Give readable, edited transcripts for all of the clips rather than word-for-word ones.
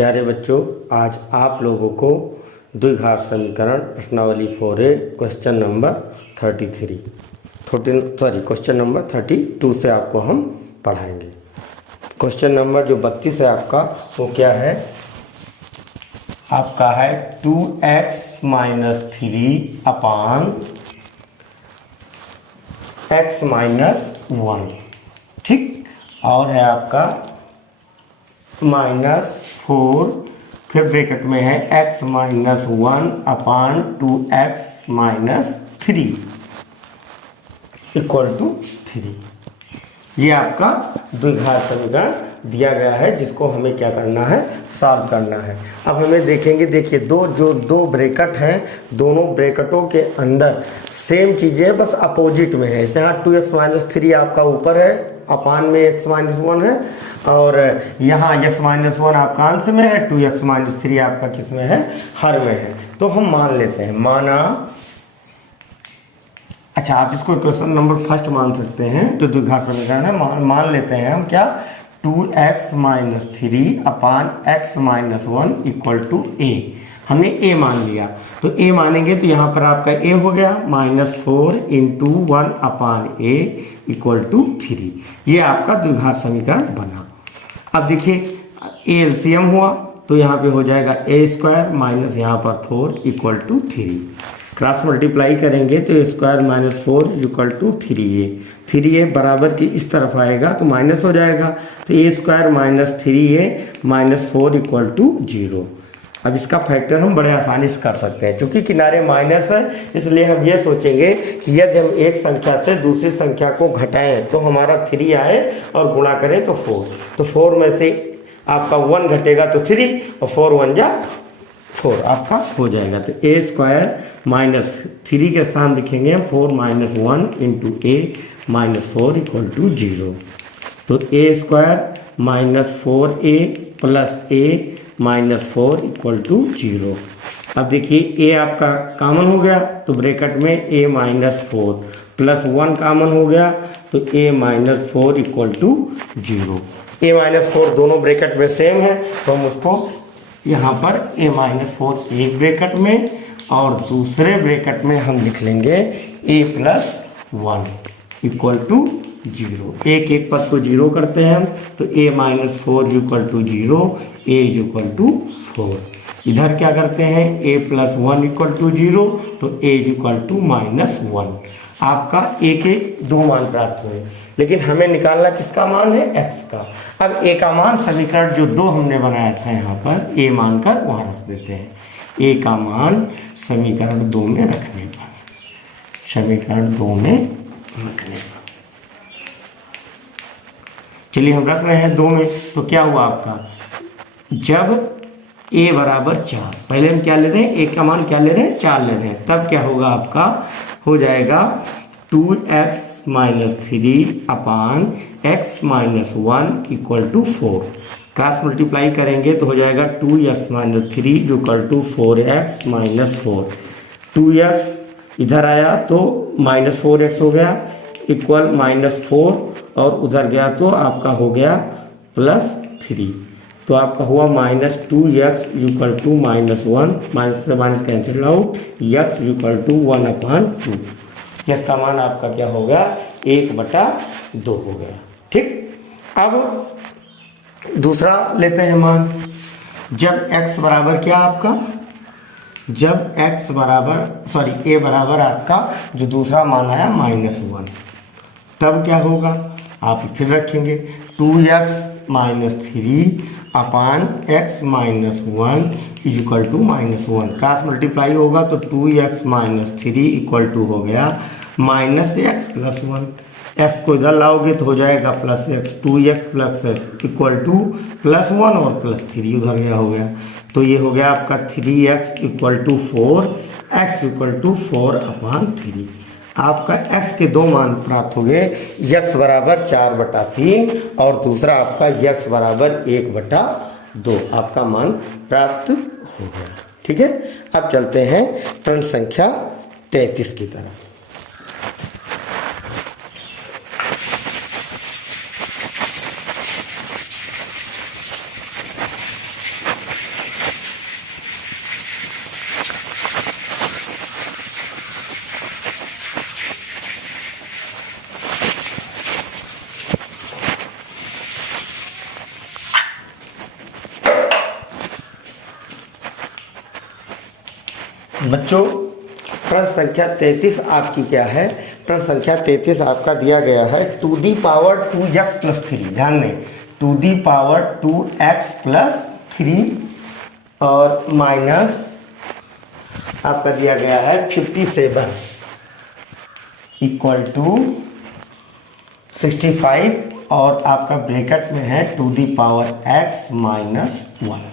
प्यारे बच्चों, आज आप लोगों को द्विघात समीकरण प्रश्नावली 4A question number question number 32 से आपको हम पढ़ाएंगे। क्वेश्चन नंबर जो 32 है आपका, वो क्या है? आपका है 2x minus 3 upon x minus 1, ठीक। और है आपका -4, फिर ब्रैकेट में है x minus 1 upon 2x minus 3 equal to 3। ये आपका द्विघात समीकरण दिया गया है, जिसको हमें क्या करना है? सॉल्व करना है। अब हमें देखेंगे, देखिए दो ब्रैकेट हैं, दोनों ब्रैकेटों के अंदर सेम चीज़ें बस अपोजिट में है। जैसे यहाँ 2x माइनस 3 आपका ऊपर है, अपान में x माइनस 1 है, और यहाँ x माइनस 1 आपका अंश में है, 2x माइनस 3 आपका किस में है? हर में है। तो हम मान लेते हैं, माना, अच्छा आप इसको क्वेश्चन नंबर फर्स्ट मान सकते हैं, तो द्विघात समीकरण है। मान लेते हैं हम क्या? 2x minus 3 upon x minus 1 equal to a। हमने a मान लिया, तो a मानेंगे तो यहाँ पर आपका a हो गया -4 into 1 upon a equal to 3। ये आपका द्विघात समीकरण बना। अब देखिए a एलसीएम हुआ तो यहाँ पे हो जाएगा a स्क्वायर माइनस यहाँ पर 4 इक्वल टू 3। क्रॉस मल्टीप्लाई करेंगे तो a square minus 4 equal to 3a बराबर की इस तरफ आएगा तो माइनस हो जाएगा, तो a square minus 3a minus 4 equal to 0। अब इसका फैक्टर हम बड़े आसानी से कर सकते हैं, क्योंकि किनारे माइनस है, इसलिए हम ये सोचेंगे कि यदि हम एक संख्या से दूसरी संख्या को घटाएं तो हमारा 3 आए और गुणा करें तो 4। तो 4 में से आपका 1 घटेगा तो 3, और 4 1 जा 4 आपका हो जाएगा। तो a स्क्वायर माइनस 3 के स्थान लिखेंगे हम 4 minus 1 into a minus 4 equal to 0। तो a square minus 4a plus a minus 4 equal to 0। अब देखिए a आपका कॉमन हो गया, तो ब्रैकेट में a माइनस 4 प्लस 1 कॉमन हो गया, तो a minus 4 equal to 0। a minus 4 दोनों ब्रैकेट में सेम है, तो हम उसको यहाँ पर a माइनस 4 एक ब्रैकेट में और दूसरे ब्रैकेट में हम लिख लेंगे a प्लस 1 इक्वल टू 0। एक पद को 0 करते हैं हम, तो a minus 4 equal to 0, a equal to 4। इधर क्या करते हैं? a प्लस 1 इक्वल टू 0, तो a इक्वल टू माइनस 1। आपका a के दो मान प्राप्त हुए, लेकिन हमें निकालना किसका मान है? x का। अब a का मान समीकरण जो 2 हमने बनाया था यहाँ पर a मानकर वहाँ रख देते हैं। a का मान समीकरण 2 में रखने पर, समीकरण 2 में रखने पर, चलिए हम रख रहे हैं 2 में। तो क्या हुआ आपका? जब a बराबर 4, पहले हम क्या ले रहे हैं? a का मान क्या ले रहे हैं? 4 ले रहे हैं। तब क्या होगा आपका? हो जाएगा 2x minus 3 upon x minus 1 equal to 4। Cross multiply करेंगे तो हो जाएगा 2x minus 3 equal to 4x minus 4। 2x इधर आया तो माइनस 4x हो गया इक्वल माइनस 4, और उधर गया तो आपका हो गया प्लस 3। तो आपका हुआ -2x इक्वल टू -1, माइनस से minus cancel out, x equal to 1 upon 2। इसका मान आपका क्या हो गया? 1/2 हो गया, ठीक। अब दूसरा लेते हैं मान। जब x बराबर क्या आपका? जब x बराबर a बराबर आपका जो दूसरा मान आया -1, तब क्या होगा? आप फिर रखेंगे 2x minus 3 upon x minus 1 equal to -1। Cross multiply होगा तो 2x माइनस 3 इक्वल टू हो गया माइनस x प्लस 1। x को इधर लाओगे तो हो जाएगा plus x, 2x plus x equal two plus 1 और प्लस 3 उधर गया हो गया, तो ये हो गया आपका 3x equal to 4, x equal to 4 upon 3। आपका x के दो मान प्राप्त हो गए, x बराबर 4/3 और दूसरा आपका x बराबर 1/2 आपका मान प्राप्त हो गया, ठीक है। अब चलते हैं प्रश्न संख्या 33 की तरफ। बच्चों प्रश्न संख्या 33 आपकी क्या है? प्रश्न संख्या 33 आपका दिया गया है to the power 2x plus 3। ध्यान दें, to the power 2x plus 3 और माइनस आपका दिया गया है 57 इक्वल टू 65 और आपका ब्रैकेट में है to the power x minus 1।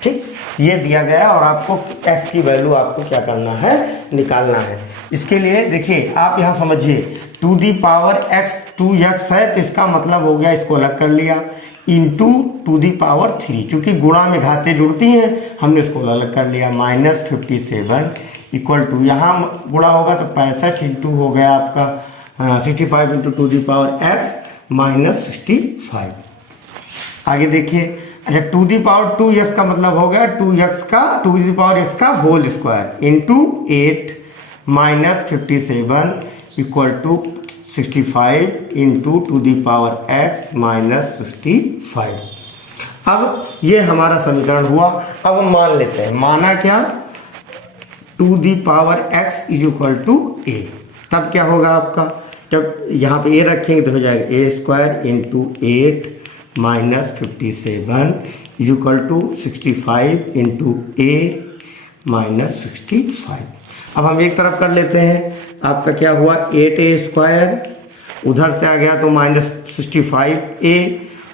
ठीक, ये दिया गया और आपको x की वैल्यू आपको क्या करना है? निकालना है। इसके लिए देखिए आप यहाँ समझिए, to the power x 2x है तो इसका मतलब हो गया, इसको अलग कर लिया, इंटू टू दी पावर 3, चूंकि गुणा में घातें जुड़ती हैं हमने इसको अलग कर लिया, माइनस 57 इक्वल टू, यहाँ गुणा होगा तो 65 इंटू हो गया आपका 65 into to the power x minus 65। आगे देखिए, अच्छा टू दी पावर 2x का मतलब हो गया 2x का टू दी पावर x का whole square into 8 minus 57 equal to 65 into to the power x minus 65। अब ये हमारा समीकरण हुआ। अब हम मान लेते हैं, माना क्या? To the power x is equal to a। तब क्या होगा आपका? जब यहाँ पे a रखेंगे तो हो जाएगा a square into 8 minus 57 is equal to 65 into a minus 65। अब हम एक तरफ कर लेते हैं, आपका क्या हुआ? 8a स्क्वायर, उधर से आ गया तो माइनस 65a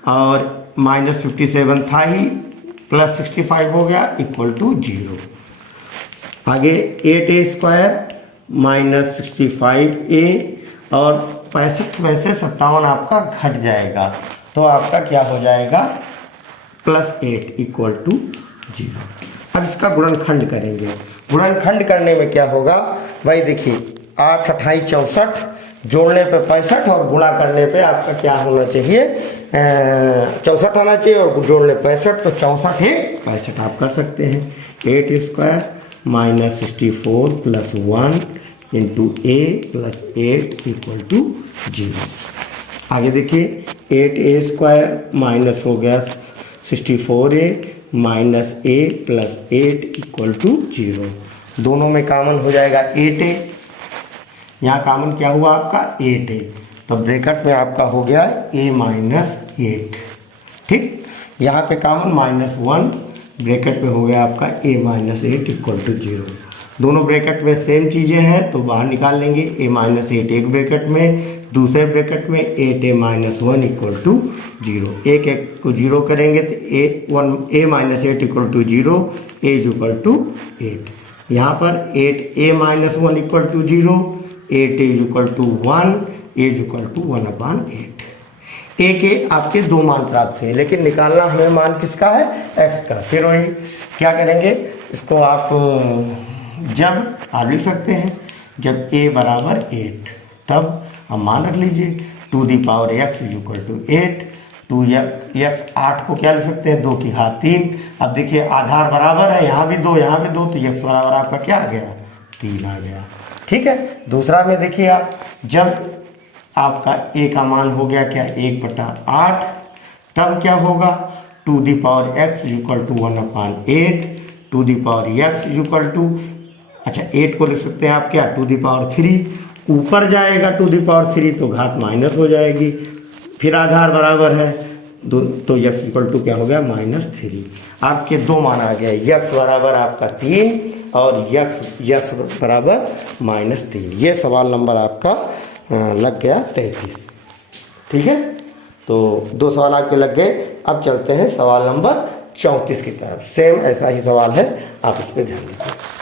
और माइनस 57 था ही, प्लस 65 हो गया इक्वल टू 0। आगे 8a स्क्वायर माइनस 65a और 65 में से 57 आपका घट जाएगा तो आपका क्या हो जाएगा? Plus 8 equal to 0। अब इसका गुणनखंड करेंगे। गुणनखंड करने में क्या होगा भाई? देखिए 8 28 64, जोड़ने पे 65 और गुणा करने पे आपका क्या होना चाहिए? 64 आना चाहिए और जोड़ने 65, तो 64 है 65 आप कर सकते हैं। 8 square minus 64 plus 1 into a plus 8 equal to 0। आगे देखिए 8a स्क्वायर माइनस हो गया 64a minus a plus 8 equal to 0। दोनों में कॉमन हो जाएगा 8a, यहाँ कॉमन क्या हुआ आपका? 8a, तो ब्रैकेट में आपका हो गया a माइनस 8। ठीक, यहाँ पे कॉमन माइनस 1, ब्रैकेट में हो गया आपका a माइनस 8 इक्वल टू 0। दोनों ब्रैकेट में सेम चीज़ें हैं तो बाहर निकाल लेंगे। a माइनस 8 एक ब्रैकेट में, दूसरे ब्रैकेट में 8a माइनस 1 इक्वल टू 0। एक एक को 0 करेंगे तो a minus 8 equal to 0, a is equal to 8। यहाँ पर 8a minus 1 equal to 0, 8a is equal to 1, a is equal to 1/8। a के आपके दो मान प्राप्त हुए, लेकिन निकालना हमें मान किसका है? x का। फिर वही क्या करेंगे, इसको आप जब आप लिख सकते हैं, जब a बराबर 8 तब हम मान रख लीजिए to the power x is equal to 8। 2x 8 को क्या लिख सकते हैं? 2 की घात 3। अब देखिए आधार बराबर है, यहाँ भी 2 यहाँ भी 2, तो x बराबर आपका क्या आ गया? 3 आ गया। ठीक है, दूसरा में देखिए आप, जब आपका a का मान हो गया क्या? 1/8, तब क्या होगा? To the power x is equal to 1/8, to the power x is equal to, अच्छा 8 को लिख सकते हैं आप क्या? टू दी पावर 3, ऊपर जाएगा टू दी पावर 3 तो घात माइनस हो जाएगी, फिर आधार बराबर है तो x इक्वल टू क्या हो गया? -3। आपके दो मान आ गए, x बराबर आपका 3 और x बराबर -3। ये सवाल नंबर आपका लग गया 33। ठीक है, तो दो सवाल आपके लग गए। अब चलते हैं सवाल नंबर 34 की तरफ। सेम ऐसा ही सवाल है, आप इस पर ध्यान दीजिए।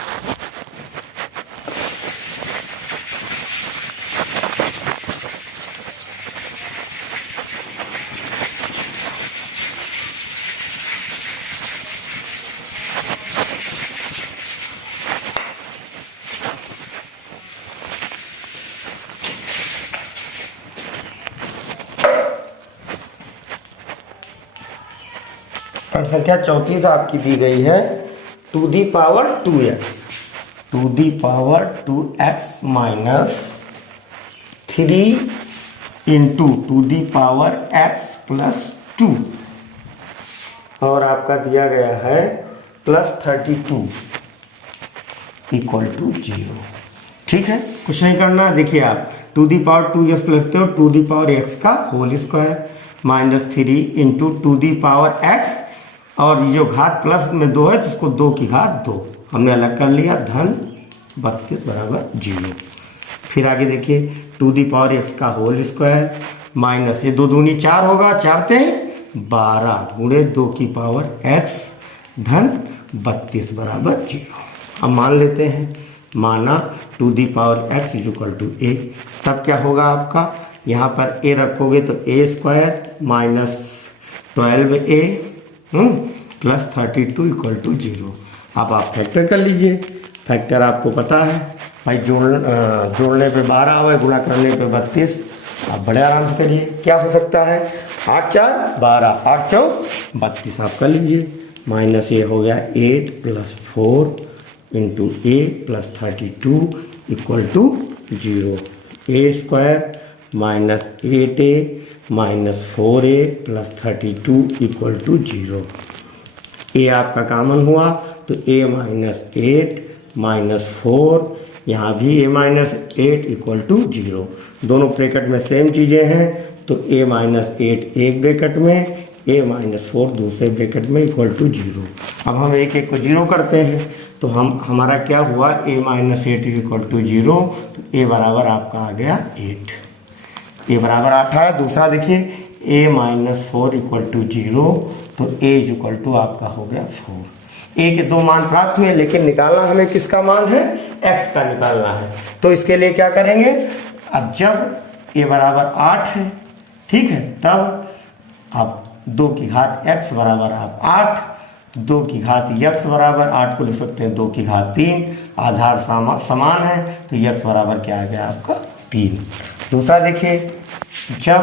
प्रश्न संख्या 34 आपकी दी गई है to the power 2x, to the power 2x minus 3 into to the power x plus 2 और आपका दिया गया है प्लस 32। Equal to 0। ठीक है, कुछ नहीं करना। देखिए आप टू दी पावर 2x लिखते हो, टू दी पावर x का whole square minus 3 into to the power x, और ये जो घात प्लस में 2 है तो इसको 2 की घात 2 हमने अलग कर लिया, धन 32 बराबर 0। फिर आगे देखिए टू दी पावर x का होल स्क्वायर माइनस ये 2 दूनी 4 होगा, 4 × 12 गुणे 2 की पावर x धन 32 बराबर 0। अब मान लेते हैं, माना to the power x is equal to a, तब क्या होगा आपका, यहाँ पर a रखोगे तो a square minus 12a plus 32 equal to 0। अब आप फैक्टर कर लीजिए, फैक्टर आपको पता है भाई, जोड़ने पे 12 हुए, गुणा करने पे 32। आप बड़े आराम से करिए, क्या हो सकता है, 8 × 4 = 12, 8 × 4 = 32। आप कर लीजिए, माइनस ये हो गया 8 + 4 into a plus 32 equal to 0। a square minus 8a minus 4a plus 32 equal to 0। a आपका कॉमन हुआ तो a माइनस 8 माइनस 4, यहाँ भी a माइनस 8 इक्वल टू 0। दोनों ब्रैकेट में सेम चीज़ें हैं तो a माइनस 8 एक ब्रैकेट में, a माइनस 4 दूसरे ब्रैकेट में इक्वल टू 0। अब हम एक एक को 0 करते हैं तो हमारा क्या हुआ, a माइनस 8 इक्वल टू 0, तो a बराबर आपका आ गया 8, a बराबर 8 है। दूसरा देखिए a माइनस 4 इक्वल टू 0, तो a इक्वल टू आपका हो गया 4। a के 2 मान प्राप्त हुए, लेकिन निकालना हमें किसका मान है, x का निकालना है। तो इसके लिए क्या करेंगे, अब जब a बराबर 8 है, ठीक है, तब आप 2 की घात x बराबर आप 8, 2 की घात x बराबर 8 को लिख सकते हैं 2 की घात 3, आधार समान है तो x बराबर क्या आ गया आपका 3। दूसरा देखिए, जब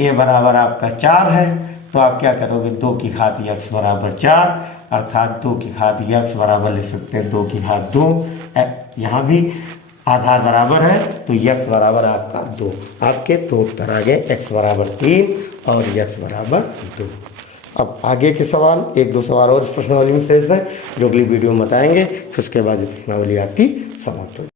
a बराबर आपका 4 है तो आप क्या करोगे, 2 की घात x बराबर 4, अर्थात 2 की घात x बराबर लिख सकते हैं 2 की घात 2। यहाँ भी आधार बराबर है तो x बराबर आपका 2। आपके 2 उत्तर आ गए, x बराबर 3 और x बराबर 2। अब आगे के सवाल, 1-2 सवाल और इस प्रश्नावली में शेष है जो अगली वीडियो में बताएंगे, फिर उसके बाद ये प्रश्नावली आपकी समाप्त होगी।